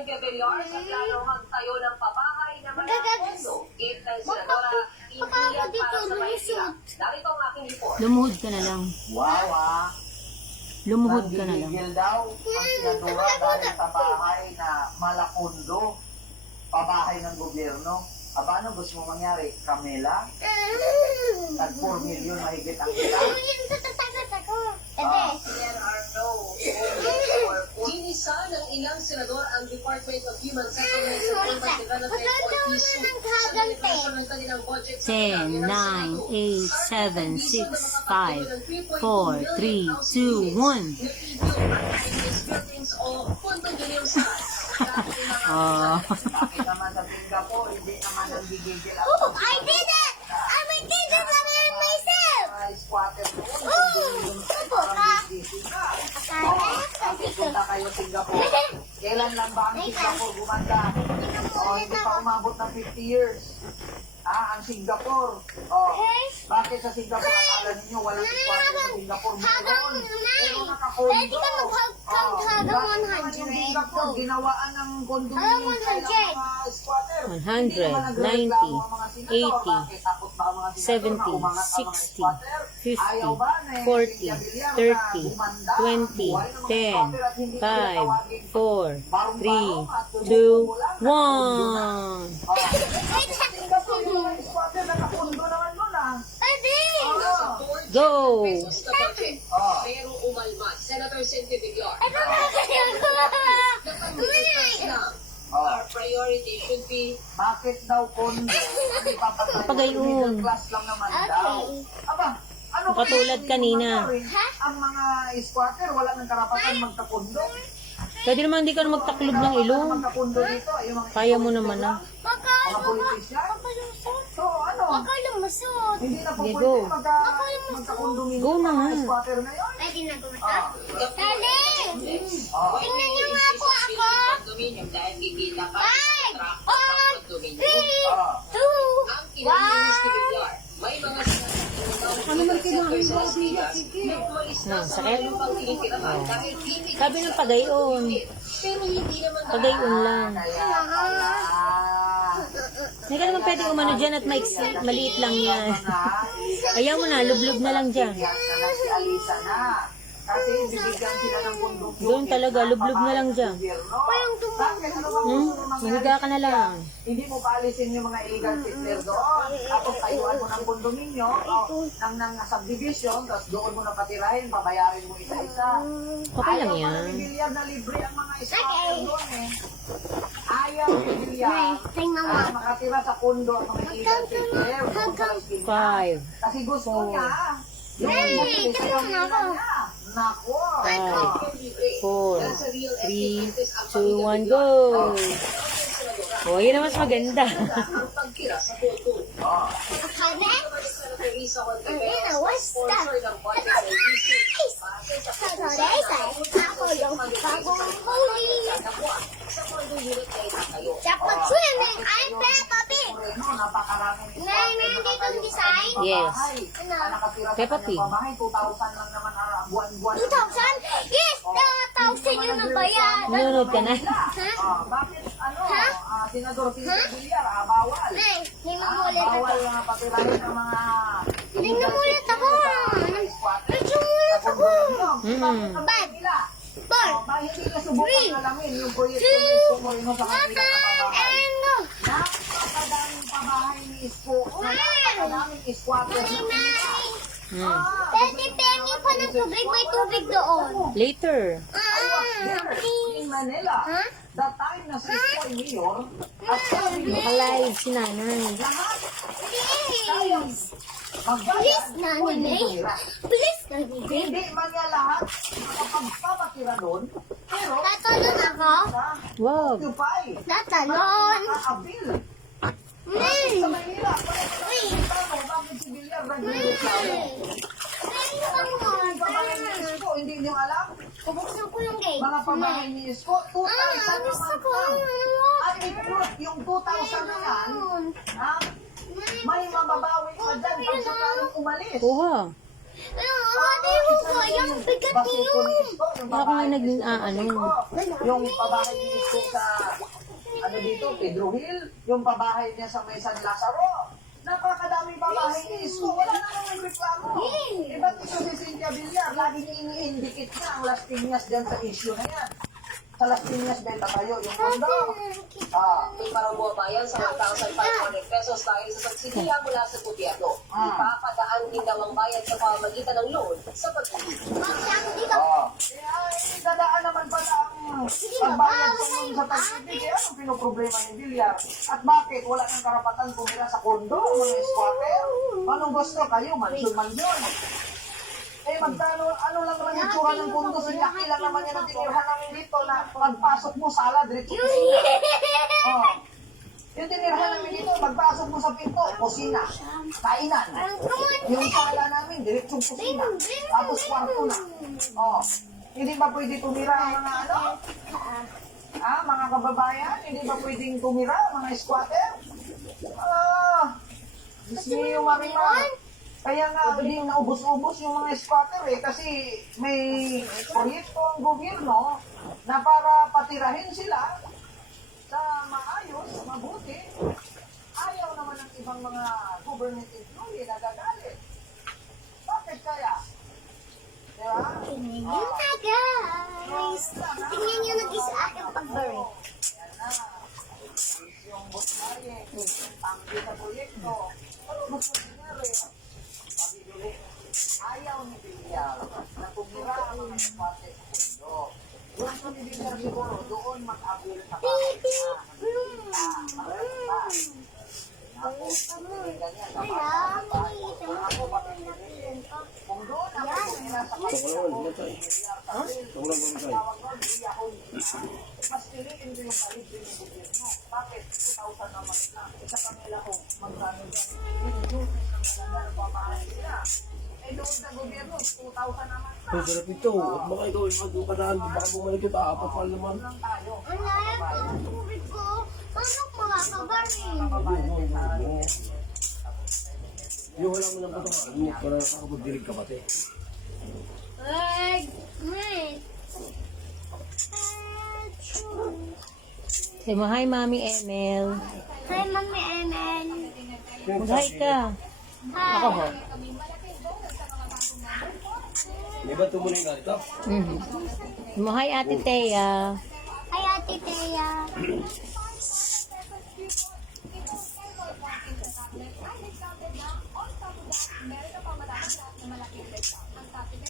Enrique Villar sa plano magtayo ng pabahay na malakondo. Itay Senadora Ipian para sa Maynila. Narito ang aking report. Lumuhod ka na lang. Wow, Lumuhod ka na lang. Nanggigigil daw ang senadora dahil sa bahay na malakondo, pabahay ng gobyerno. Aba, ano gusto mo mangyari? Camela? Tag 4 million mahigit ang kita? Ginisa ng ilang senador ang Department of Human Settlements and Urban Development or PSU sa deliberasyon ng kanilang budget sa 10, 9, 8, 7, 6, 5, 4, 3, 2, 1. Oh. Bakit naman sa Singapore, hindi naman nanggigigil ang Oh, I did it! I did it myself! squatter doon. Punta kayo Singapore. Kailan lang ba ang Singapore gumanda? Hindi pa umabot ng 50 years. Ang Singapore. Bakit sa Singapore akala ninyo walang squatter sa Singapore? Meron. Pero nakakondo. Pwede ka mag-count hanggang 100. Singapore, ginawaan ng condominium sa mga squatter. 100, 90, 80, 70, 60, 50, 40, 30, 20, 10, 5, 4, 3, 2, 1. Squatter, nakakondo naman nun Pwede! Go! Pero umalma, Senator Cynthia Villar. Ano na kaya ko? Our priority should be Bakit daw kondo? Hindi papatay. Pagayon. Middle class lang naman daw. Aba, ano Katulad kaya kanina. Ang mga squatter, wala nang karapatan magkakondo. Pwede naman hindi ka na magtaklob ng ilong. Magkakondo dito, yung mga Kaya mo naman na. mga politisyan. So, ano? Baka lumusot. Hindi na po Sige, pwede go. magkakondominium Go na ng mga nga. squatter na yun. Pwede na gumawa. Dali! Oh. Tingnan niyo nga po ako. condominium dahil kikita ka Five, sa four, condominium. 3, 2, Ang kinalinis ni Villar, may mga ano man kinahin ba na umalis na sa sakit? kanilang pangkikirahan dahil hindi Sabi ng pagayon. pero hindi naman Pagayon lang. Hindi ka naman pwede umano dyan at maliit lang yan. Ayaw mo na, lublob na lang dyan. Si Alisa na. Kasi bibigyan sila ng condominium. Doon talaga, lublob na lang dyan. Bakit? Ano bang gusto mo mangyari? Mahiga ka na lang. Hindi mo paalisin yung mga illegal settler doon. Tapos tayuan mo ng kondominyo, ng subdivision, tapos doon mo na patirahin, babayarin mo isa-isa. Okay lang Ayaw yan. pa ng bilyar na libre ang mga squatter doon Ayaw ng bilyar tingnan mo. na makatira sa kondo ang mga illegal settler. doon sa Las Piñas. 5, Kasi gusto niya. Hey, tingnan mo ako. Nako. 4, 3, 2, 1, go! Oh, yun na mas maganda. ang pagkira sa boto. Akala? Teresa Ano, what's that? sponsor ng budget ng DC. Sa Teresa, ako yung bagong huli. Sa condo unit na itatayo. Dapat swimming, I'm Peppa Pig. Napakarami ni Meron ditong design. Yes. Ano? Peppa Pig. 2,000 lang naman buwan-buwan. 2,000? Yes, 1,000 yun ang bayan. Nanonood ka na. Bakit ano? Ha? Senador Cynthia Villar, bawal. Nay, tingnan mo ulit ako. Bawal na patirahin ng mga Tingnan mo ulit ako. squatter. Tingnan mo ulit ako. Bad. Four, Hindi ka subukan Three, alamin yung proyekto ng Isko Moreno sa kanila kapabahay. and go. Napakadaming pabahay ni Isko. Napakadaming squatter. Pwede pengi pa ng tubig, may tubig doon. Later. In Manila, Ha? the time na si Isko ay mayor, at sabi niya, Naka-live si nanay. lahat Please. magbayad Please, nanay. Please, nanay. Hindi man niya lahat makapagpapatira doon, pero Tatalon ako. Wag. occupy. Tatalon. Nakaabil. Nay. Sa Manila, bakit si Villar nagre-reklamo? Pwede bang Pabahay ni water? Isko, hindi niyo alam? Bubuksan ko yung gate. Mga pabahay ni Isko, 2,000 Gusto naman ko. lang. At i-proof yung 2,000 na yan, ha? May mababawi ka dyan pag sa umalis. Kuha. Ate mo ba? Yung bigat yun. Ako nga ano. Yung pabahay ni Isko sa, ano dito, Pedro Hill, yung pabahay niya sa may San Lazaro. Napakadaming pabahay ni Isko. Wala na namang reklamo. Iba't ito si Cynthia Villar, lagi niya ini-indicate niya ang Las Piñas dyan sa issue na yan. Sa Las Piñas, benta tayo, yung kondo. Para bumabayan sa 1,500 pesos dahil sa subsidiya mula sa gobyerno. Ipapadaan din daw ang bayad sa pamamagitan ng loan sa pag-ibig. Dadaan naman pala ang pagbayad sa loan sa pag-ibig. Anong pinoproblema ni Villar? At bakit wala nang karapatan tumira sa kondo, mga squatter? Anong gusto kayo? Mansyon-mansyon. Eh, magkano, ano lang naman yung tsura ng kondo? Sinaki lang naman yan ang tinirhan namin dito na pagpasok mo sala, diretso kusina. Yung tinirhan namin dito, magpasok mo sa pinto, kusina, kainan. Yung sala namin, diretso kusina. Tapos kwarto na. Hindi ba pwede tumira ang mga ano? Mga kababayan? Hindi ba pwedeng tumira ang mga squatter? Diyos niyo yung Marimar. Kaya nga, hindi naubos-ubos yung mga squatter kasi may proyekto ang gobyerno na para patirahin sila sa maayos, mabuti. Ayaw naman ng ibang mga government employee na gagalit. Bakit kaya? Diba? Tingnan nyo na, guys. Tingnan nyo nag-isa aking pag-burn. Yan na. Yung butay, tanggi sa proyekto. Ano gusto niya rin? Pabibili. Ayaw ni Villar na tumira ang mga squatter sa mundo. Gusto ni Villar siguro doon mag-abil sa pamilya. Ako, pinigyan niya sa mga ako papipiliin. Kung doon ako tumira sa pamilya ko, Villar sa tawag ko, hindi ako mas piliin ko yung kalibre ng gobyerno. Bakit? 2,000 naman na. Sa kanila ko, magkano dyan. Yung talaga nagpapahal nila. Eh doon sa gobyerno, 2,000 naman na. Ang sarap ito. At baka ikaw ay magdupadaan. Baka bumalik ito. Apat pa naman. Lang tayo. Ang layang ang tubig ko. Paano makakabarin? Yung wala mo ng patamaan. Para nakakapagdirig ka pati. Wait. Say mo, hi, Mami Emel. Hi, Mami Emel. Mag-hi ka. Ako ho. Di ba tumuloy nga ito? Say mo, hi, Ate Thea. Hi, Ate Thea.